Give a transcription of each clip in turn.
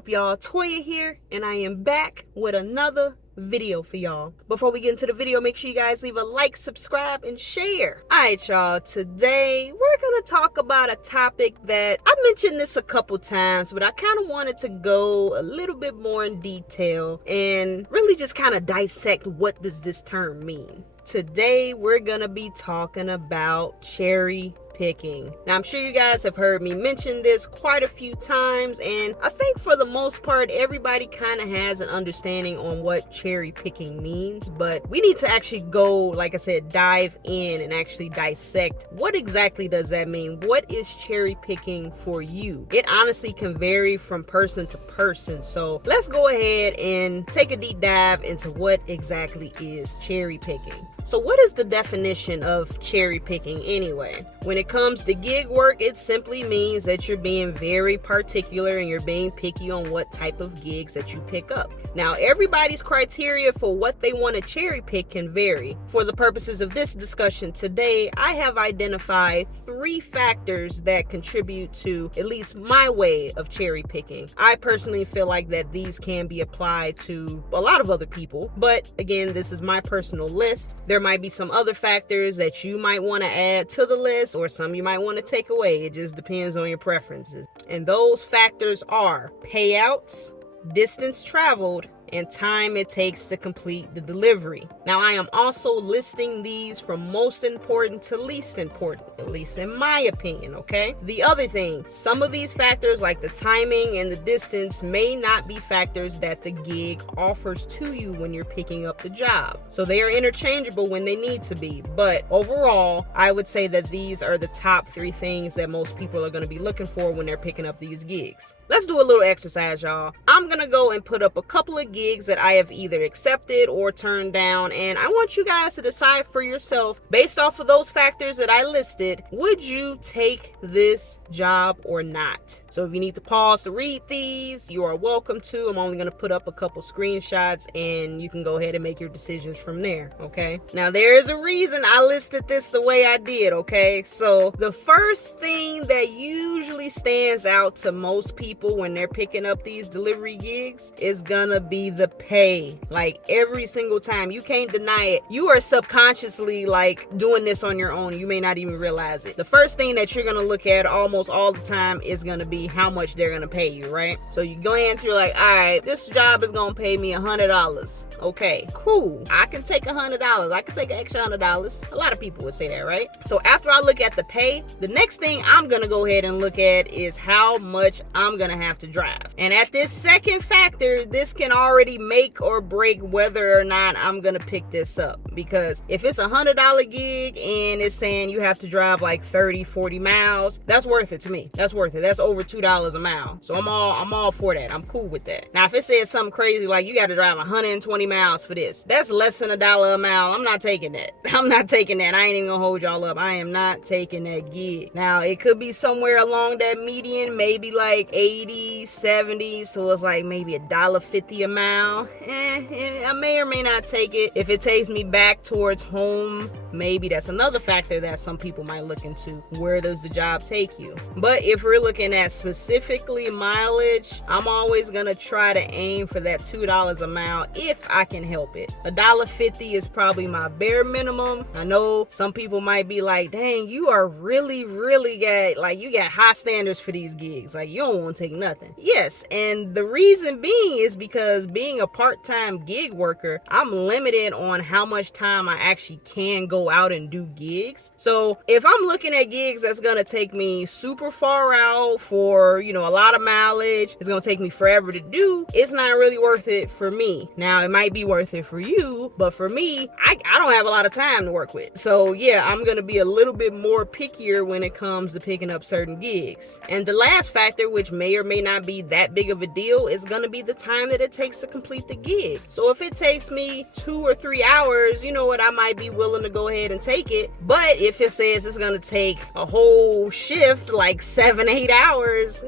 up, y'all? Toya here, and I am back with another video for y'all. Before we get into the video, make sure you guys leave a like, subscribe, and share. Alright, y'all, today we're gonna talk about a topic that I mentioned this a couple times, but I kind of wanted to go a little bit more in detail and really just kind of dissect what does this term mean. Today we're gonna be talking about cherry picking. Now, I'm sure you guys have heard me mention this quite a few times, and I think for the most part everybody kind of has an understanding on what cherry picking means, but we need to actually go, like I said, dive in and actually dissect what exactly does that mean. What is cherry picking for you? It honestly can vary from person to person, so let's go ahead and take a deep dive into what exactly is cherry picking. So what is the definition of cherry picking anyway? When it comes to gig work, it simply means that you're being very particular and you're being picky on what type of gigs that you pick up. Now, everybody's criteria for what they want to cherry pick can vary. For the purposes of this discussion today, I have identified 3 factors that contribute to at least my way of cherry picking. I personally feel like that these can be applied to a lot of other people, but again, this is my personal list. There might be some other factors that you might want to add to the list or some you might want to take away. It just depends on your preferences. And those factors are payouts, distance traveled, and time it takes to complete the delivery. Now, I am also listing these from most important to least important, at least in my opinion, okay? The other thing, some of these factors like the timing and the distance may not be factors that the gig offers to you when you're picking up the job. So they are interchangeable when they need to be, but overall, I would say that these are the top 3 things that most people are gonna be looking for when they're picking up these gigs. Let's do a little exercise, y'all. I'm gonna go and put up a couple of gigs that I have either accepted or turned down, and I want you guys to decide for yourself, based off of those factors that I listed, would you take this job or not? So if you need to pause to read these, you are welcome to. I'm only gonna put up a couple screenshots and you can go ahead and make your decisions from there, okay? Now, there is a reason I listed this the way I did, okay? So the first thing that usually stands out to most people when they're picking up these delivery gigs is gonna be the pay. Like, every single time, you can't deny it. You are subconsciously like doing this on your own. You may not even realize it. The first thing that you're gonna look at almost all the time is gonna be how much they're gonna pay you, right? So you glance, you're like, all right, this job is gonna pay me $100. Okay, cool. I can take $100. I can take an extra $100. A lot of people would say that, right? So after I look at the pay, the next thing I'm gonna go ahead and look at is how much I'm gonna have to drive. And at this second factor, this can already make or break whether or not I'm gonna pick this up. Because if it's $100 gig and it's saying you have to drive like 30-40 miles, that's worth it to me. That's worth it. That's over $2 a mile. So I'm all for that. I'm cool with that. Now, if it says something crazy like you got to drive 120 miles for this, that's less than $1 a mile. I'm not taking that. I'm not taking that. I ain't even gonna hold y'all up. I am not taking that gig. Now, it could be somewhere along that median, maybe like 80, 70. So it's like maybe $1.50 a mile. I may or may not take it. If it takes me back towards home, maybe that's another factor that some people might look into. Where does the job take you? But if we're looking at specifically mileage, I'm always gonna try to aim for that $2 a mile if I can help it. $1.50 is probably my bare minimum. I know some people might be like, dang, you are really you got high standards for these gigs. Like, you don't want to take nothing. Yes, and the reason being is because being a part-time gig worker, I'm limited on how much time I actually can go out and do gigs. So if I'm looking at gigs that's gonna take me super far out for, a lot of mileage, it's gonna take me forever to do, it's not really worth it for me. Now, it might be worth it for you, but for me, I don't have a lot of time to work with. So yeah, I'm gonna be a little bit more pickier when it comes to picking up certain gigs. And the last factor, which may or may not be that big of a deal, is gonna be the time that it takes to complete the gig. So if it takes me 2 or 3 hours, you know what, I might be willing to go ahead and take it. But if it says it's gonna take a whole shift, like 7-8 hours,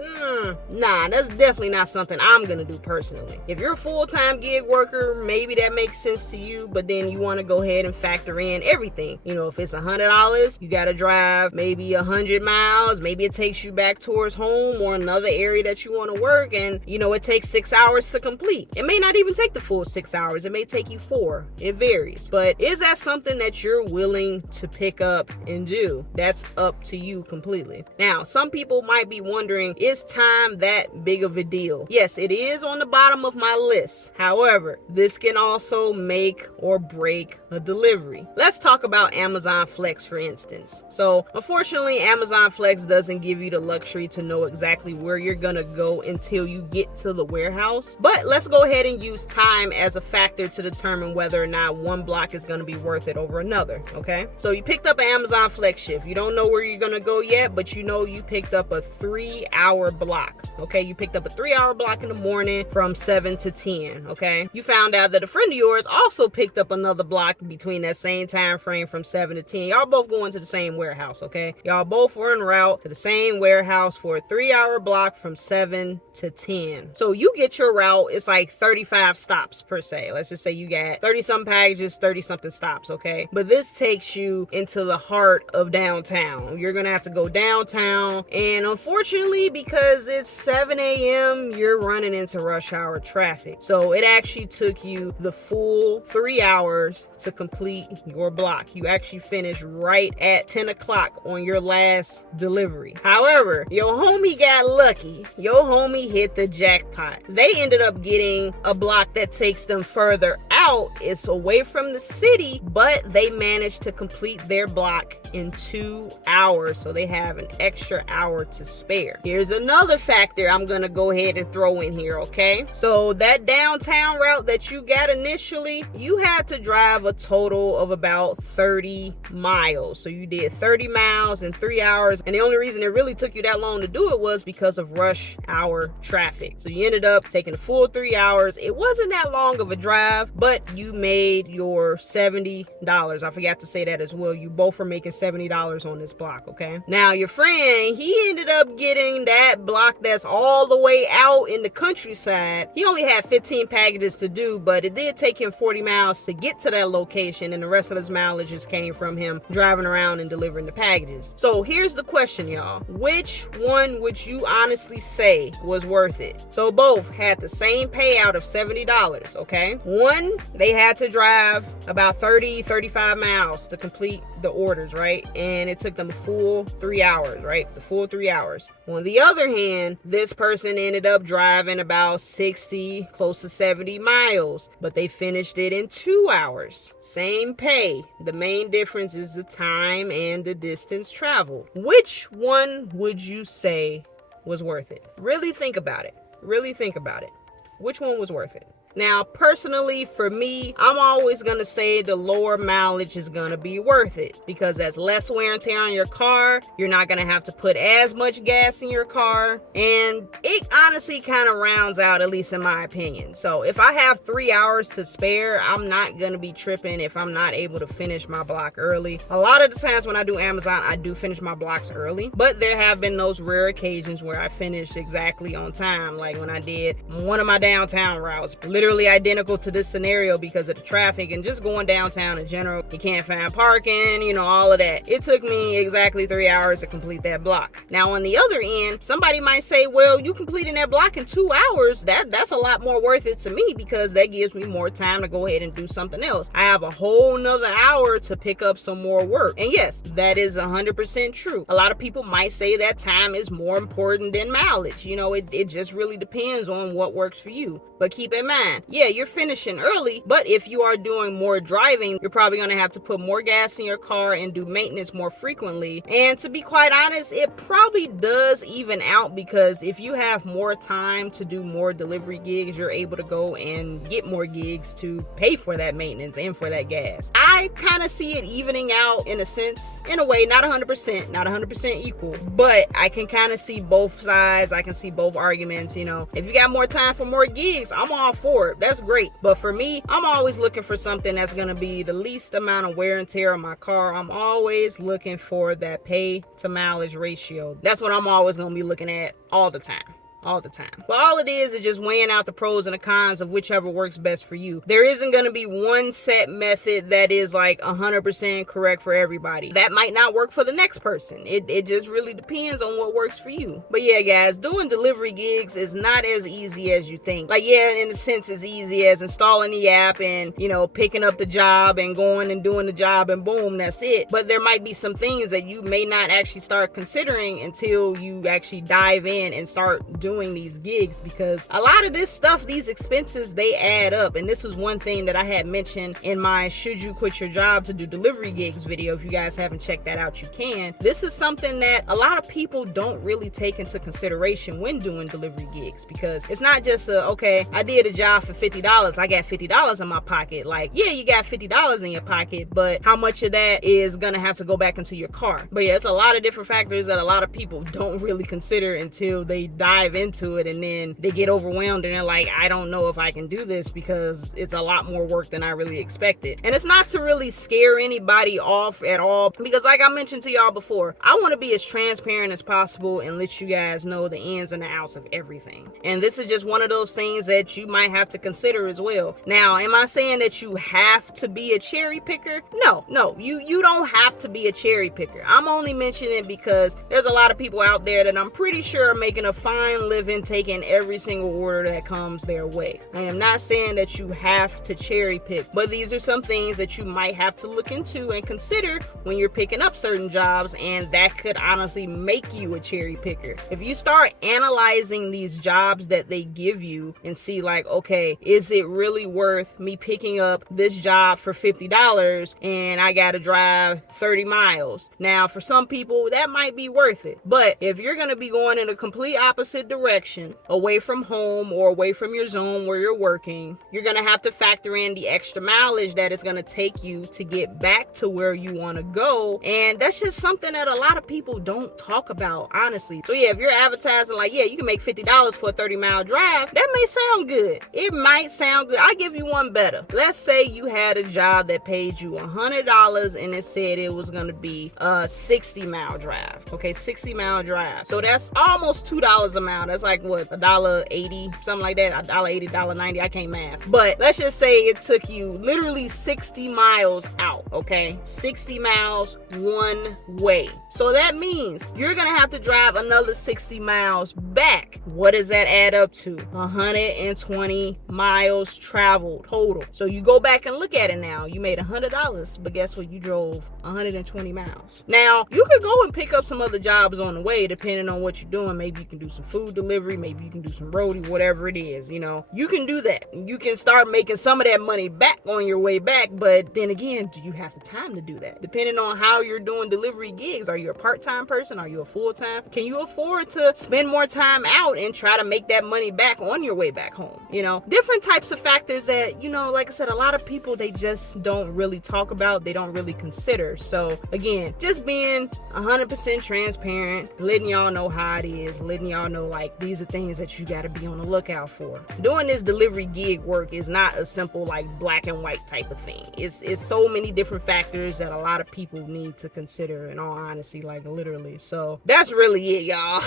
nah, that's definitely not something I'm gonna do personally. If you're a full-time gig worker, maybe that makes sense to you, but then you want to go ahead and factor in everything. You know, if it's $100, you got to drive maybe 100 miles. Maybe it takes you back towards home or another area that you want to work, and you know it takes 6 hours to complete. It may not even take the full 6 hours. It may take you 4. It varies. But is that something that you're willing to pick up and do? That's up to you completely. Now, some people might be wondering, is time that big of a deal? Yes, it is on the bottom of my list. However, this can also make or break a delivery. Let's talk about Amazon Flex, for instance. So unfortunately, Amazon Flex doesn't give you the luxury to know exactly where you're gonna go until you get to the warehouse. But let's go ahead and use time as a factor to determine whether or not one block is gonna be worth it over another, okay? So you picked up an Amazon Flex shift. You don't know where you're gonna go yet, but you know you picked up a 3-hour block, okay? You picked up a 3-hour block in the morning from 7 to 10, okay? You found out that a friend of yours also picked up another block between that same time frame from 7 to 10. Y'all both going to the same warehouse, okay? Y'all both were en route to the same warehouse for a 3-hour block from 7 to 10. So you get your route, it's like 35 stops per se. Let's just say you got 30-something packages, 30-something stops, okay? But this takes you into the heart of downtown. You're gonna have to go downtown, and unfortunately, because it's 7 a.m., you're running into rush hour traffic. So it actually took you the full 3 hours to complete your block. You actually finished right at 10 o'clock on your last delivery. However, your homie got lucky. Your homie hit the jackpot. They ended up getting a block that takes them further out. It's away from the city, but they managed to complete their block in 2 hours. So they have an extra hour to spare. Here's another factor I'm gonna go ahead and throw in here, okay? So that downtown route that you got initially, you had to drive a total of about 30 miles. So you did 30 miles in 3 hours. And the only reason it really took you that long to do it was because of rush hour traffic. So you ended up taking a full 3 hours. It wasn't that long of a drive, but you made your $70. I forgot to say that as well. You both were making $70 on this block, okay? Now your friend, he ended up getting that block that's all the way out in the countryside. He only had 15 packages to do, but it did take him 40 miles to get to that location, and the rest of his mileage just came from him driving around and delivering the packages. So here's the question, y'all. Which one would you honestly say was worth it? So both had the same payout of $70, okay? One, they had to drive about 35 miles to complete the orders, right? And it took them a full 3 hours, right? The full 3 hours. On the other hand, this person ended up driving about 60, close to 70 miles, but they finished it in 2 hours. Same pay. The main difference is the time and the distance traveled. Which one would you say was worth it? Really think about it. Really think about it. Which one was worth it? Now, personally, for me, I'm always going to say the lower mileage is going to be worth it because that's less wear and tear on your car. You're not going to have to put as much gas in your car. And it honestly kind of rounds out, at least in my opinion. So if I have 3 hours to spare, I'm not going to be tripping if I'm not able to finish my block early. A lot of the times when I do Amazon, I do finish my blocks early, but there have been those rare occasions where I finished exactly on time. Like when I did one of my downtown routes, literally identical to this scenario because of the traffic and just going downtown in general. You can't find parking, you know, all of that. It took me exactly 3 hours to complete that block. Now on the other end, somebody might say, well, you completing that block in 2 hours, that's a lot more worth it to me because that gives me more time to go ahead and do something else. I have a whole nother hour to pick up some more work. And yes, that is 100% true. A lot of people might say that time is more important than mileage. You know, it just really depends on what works for you. But keep in mind, yeah, you're finishing early, but if you are doing more driving, you're probably going to have to put more gas in your car and do maintenance more frequently. And to be quite honest, it probably does even out because if you have more time to do more delivery gigs, you're able to go and get more gigs to pay for that maintenance and for that gas. I kind of see it evening out in a sense, in a way, not 100% equal, but I can kind of see both sides. I can see both arguments. You know, if you got more time for more gigs, I'm all for sure, that's great. But for me, I'm always looking for something that's going to be the least amount of wear and tear on my car. I'm always looking for that pay to mileage ratio. That's what I'm always going to be looking at all the time. But all it is just weighing out the pros and the cons of whichever works best for you. There isn't going to be one set method that is like 100% correct for everybody. That might not work for the next person. It just really depends on what works for you. But yeah, guys, doing delivery gigs is not as easy as you think. Like, yeah, in a sense, it's easy as installing the app and, you know, picking up the job and going and doing the job and boom, that's it. But there might be some things that you may not actually start considering until you actually dive in and start doing these gigs, because a lot of this stuff, these expenses, they add up. And this was one thing that I had mentioned in my should you quit your job to do delivery gigs video. If you guys haven't checked that out, you can. This is something that a lot of people don't really take into consideration when doing delivery gigs, because it's not just okay, I did a job for $50, I got $50 in my pocket. Like, yeah, you got $50 in your pocket, but how much of that is gonna have to go back into your car? But yeah, it's a lot of different factors that a lot of people don't really consider until they dive into it, and then they get overwhelmed and they're like, I don't know if I can do this because it's a lot more work than I really expected. And it's not to really scare anybody off at all, because like I mentioned to y'all before, I want to be as transparent as possible and let you guys know the ins and the outs of everything. And this is just one of those things that you might have to consider as well. Now, am I saying that you have to be a cherry picker? No, you don't have to be a cherry picker. I'm only mentioning it because there's a lot of people out there that I'm pretty sure are making a fine living taking every single order that comes their way. I am not saying that you have to cherry pick, but these are some things that you might have to look into and consider when you're picking up certain jobs, and that could honestly make you a cherry picker. If you start analyzing these jobs that they give you and see like, okay, is it really worth me picking up this job for $50 and I gotta drive 30 miles? Now, for some people, that might be worth it. But if you're gonna be going in a complete opposite direction, away from home or away from your zone where you're working, you're gonna have to factor in the extra mileage that it's gonna take you to get back to where you wanna go. And that's just something that a lot of people don't talk about, honestly. So yeah, if you're advertising like, yeah, you can make $50 for a 30-mile drive, that may sound good. It might sound good. I'll give you one better. Let's say you had a job that paid you $100 and it said it was gonna be a 60-mile drive. Okay, 60-mile drive. So that's almost $2 a mile. That's like what, $1.80, something like that. $1.80, $1.90. I can't math. But let's just say it took you literally 60 miles out. Okay, 60 miles one way. So that means you're gonna have to drive another 60 miles back. What does that add up to? 120 miles traveled total. So you go back and look at it now. You made $100, but guess what? You drove 120 miles. Now, you could go and pick up some other jobs on the way, depending on what you're doing. Maybe you can do some food delivery. Maybe you can do some roadie, whatever it is. You know, you can do that. You can start making some of that money back on your way back. But then again, do you have the time to do that? Depending on how you're doing delivery gigs. Are you a part-time person? Are you a full-time? Can you afford to spend more time out and try to make that money back on your way back home? You know, different types of factors that, you know, like I said, a lot of people, they just don't really talk about. They don't really consider. So again, just being 100% transparent, letting y'all know how it is, letting y'all know like these are things that you got to be on the lookout for. Doing this delivery gig work is not a simple like black and white type of thing. It's so many different factors that a lot of people need to consider, in all honesty, like literally. So that's really it, y'all.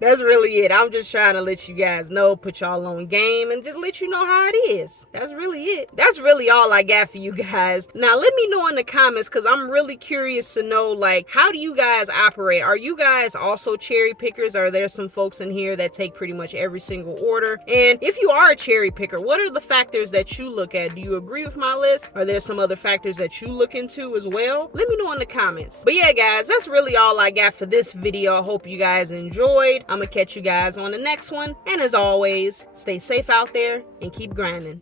That's really it. I'm just trying to let you guys know, put y'all on game, and just let you know how it is. That's really it. That's really all I got for you guys. Now let me know in the comments, because I'm really curious to know, like, how do you guys operate? Are you guys also cherry pickers? Are there some folks in here that take pretty much every single order? And if you are a cherry picker, what are the factors that you look at? Do you agree with my list? Are there some other factors that you look into as well? Let me know in the comments. But yeah, guys, that's really all I got for this video. I hope you guys enjoyed. I'm gonna catch you guys on the next one. And as always, stay safe out there and keep grinding.